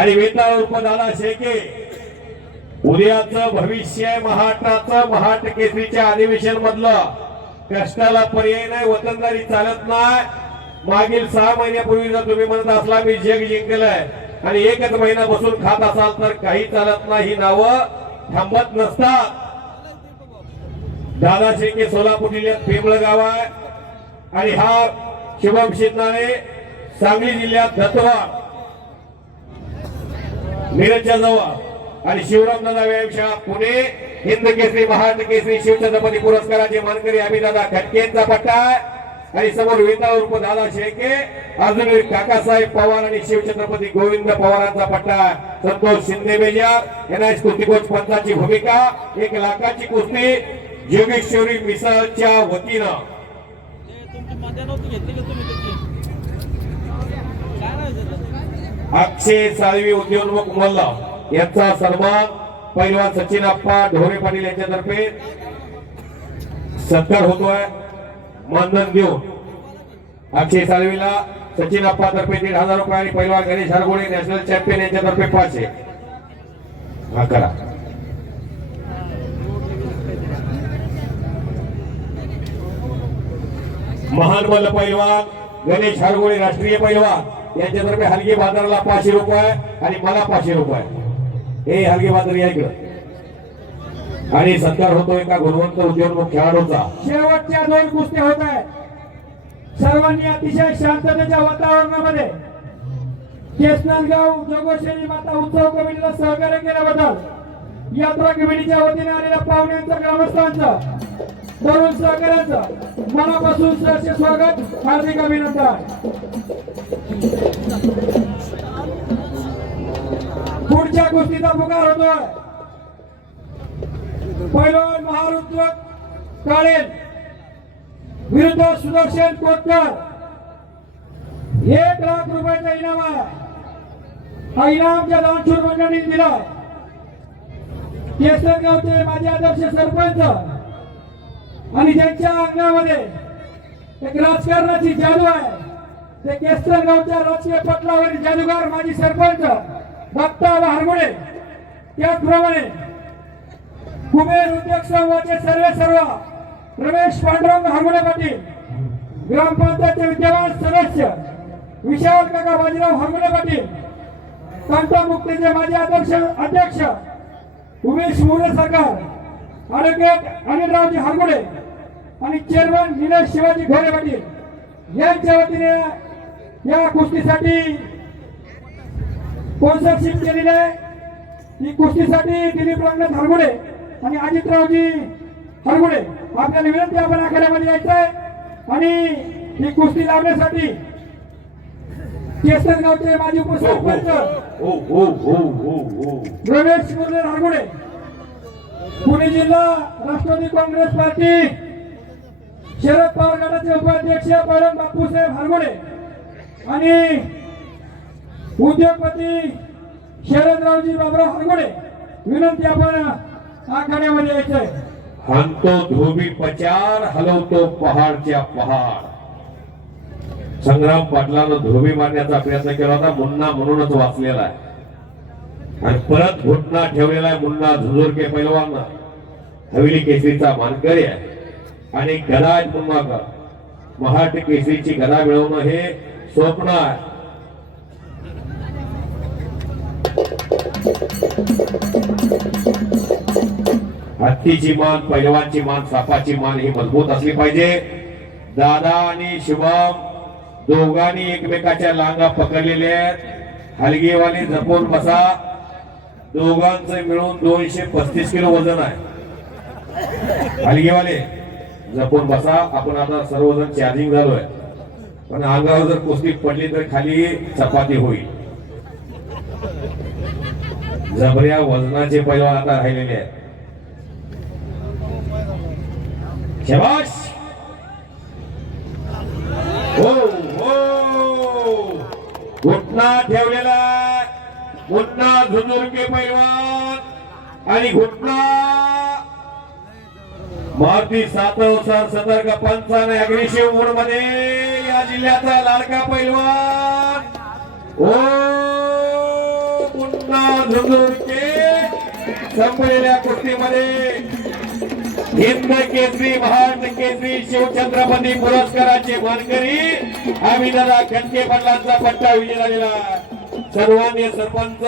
आणि वेताळ उर्फ दादा शेके उद्याचं भविष्य महाराष्ट्राचं महाराष्ट्र केसरीच्या अधिवेशन मधलं कष्टाला पर्याय नाही, वतनदारी चालत नाही. मागील 6 महिन्यापूर्वी जर तुम्ही म्हणत असला मी जग जिंकलंय आणि एकच महिना बसून खात असाल तर काही चालत नाही. ही नावं थांबत नसतात. दादा शेके सोलापूर जिल्ह्यात पेंबळ गाव आहे आणि हा शुभम शिंदाणे सांगली जिल्ह्यात धतवाड मिरजच्या जवळ आणि शिवराम दादा व्यायामशाळा पुणे हिंद केसरी महाराष्ट्र केसरी शिवछत्रपती पुरस्काराचे मानकरी अभिदादा खटकेंचा पट्टा आहे. आणि समोर वेताळ उर्फ दादा शेके अर्जुनवीर काकासाहेब पवार आणि शिवछत्रपती गोविंद पवारांचा पट्टा आहे. संतोष शिंदे मेजर एनआयएस कुस्ती कोच पंचाची भूमिका 1 लाखाची कुस्ती जोगेश्वरी मिसळच्या वतीनं. अक्षय साळवी उद्योन्मुख मल्ल यांचा सन्मान पैलवान सचिन अप्पा ढोरे पाटील यांच्यातर्फे सत्कार होतोय. मानधन देऊन अक्षय साळवीला सचिन अप्पा तर्फे 1,500 रुपये आणि पैलवान गणेश हरगोळे नॅशनल चॅम्पियन यांच्यातर्फे 500. हा करा. महान मल्ल पैलवान गणेश हरगोळे राष्ट्रीय पैलवान यांच्यातर्फे हलगी बाजाराला 500 रुपये आणि मला 500 रुपये. हे हलगी बाजार या इकडं. आणि सत्कार होतो एका गुणवंत उद्योन्मुख खेळाडूचा. शेवटच्या 2 कुस्त्या होत आहेत. सर्वांनी अतिशय शांततेच्या वातावरणामध्ये केसनांदगाव जोगेश्वरी माता उत्सव कमिटीला सहकार्य केल्याबद्दल यात्रा कमिटीच्या वतीने आलेल्या पाहुण्यांचं ग्रामस्थांचं तरुण सहकार्यांचं मनापासून सहर्ष स्वागत, हार्दिक अभिनंदन. पुढच्या कुस्तीचा पुकार होतोय पैलवान महारुद्र काळेल विरुद्ध सुदर्शन कोतकर. 1 लाख रुपयाचा इनाम आहे. हा इनाम ज्या दानशूर मंडळींनी दिला. केसरगावचे माजी आदर्श सरपंच आणि ज्यांच्या अंगामध्ये एक राजकारणाची जादू आहे ते केसरगावच्या राजकीय पटलावरील जादूगार माजी सरपंच दत्ता हरगुडे. त्याचप्रमाणे कुबेर उद्योग समूहाचे सर्व रमेश पांडुरंग हरगुडे पाटील, ग्रामपंचायतचे विद्यमान सदस्य विशाल काका बाजीराव हरगुडे पाटील, तंटामुक्तीचे माजी अध्यक्ष उमेश मोरे सरकार, ॲडव्होकेट अनिलरावजी हरगुडे आणि चेअरमन निलेश शिवाजी घोरे पाटील यांच्या वतीने या कुस्तीसाठी स्पॉन्सरशिप केलेली आहे. ही कुस्तीसाठी दिलीप रंगनाथ हरगुडे आणि अजितरावजी हरगुडे आपल्याला विनंती, आपण आखाड्यामध्ये यायचंय आणि ही कुस्ती लावण्यासाठी केसरगावचे माजी उपसरपंच रमेश मुरलीधर हरगुडे, पुणे जिल्हा राष्ट्रवादी काँग्रेस पार्टी शरद पवार गटाचे उपाध्यक्ष पैलवान बापूसाहेब हरगुडे आणि उद्योगपती शरदरावजी बाबराव हरगुडे विनंती, आपण आखाड्यामध्ये यायचंय. हाणतो धोबी पचार हलवतो पहाडच्या पहाड. संग्राम पाटलानं धोबी मारण्याचा प्रयत्न केला होता. मुन्ना म्हणूनच वाचलेला आहे आणि परत घुटना ठेवलेला आहे. मुन्ना झुंझुरके पैलवान हवेली केसरीचा मानकरी आहे आणि गदा मुन्ना महाराष्ट्र केसरीची गदा मिळवणं हे स्वप्न आहे. हत्तीची मान, पैलवानची मान, सापाची मान ही मजबूत असली पाहिजे. दादा आणि शुभम दोघांनी एकमेकाच्या लांगा पकडलेल्या आहेत. हलगीवाले जपून बसा. दोघांचं मिळून 235 किलो वजन आहे. हलगीवाले जपून बसा. आपण आता सर्वजण चार्जिंग झालोय, पण अंगावर जर कुस्ती पडली तर खाली चपाती होईल. जबऱ्या वजनाचे पैलवान आता राहिलेले आहेत. शाबाश. हो हो, घुटना ठेवलेला मुन्ना झुंझुरके पैलवान आणि घुटना मारुती सातवसर सतर्क पंचाने अग्निशिव मोड मध्ये या जिल्ह्याचा लाडका पैलवान पुन्हा झुंझुरके संपलेल्या कुस्तीमध्ये हिंद केसरी महाराष्ट्र केसरी शिवछत्रपती पुरस्काराचे मानकरी अभिदादा खंडके पाटलांचा पट्टा विजय झालेला. सन्मान्य सरपंच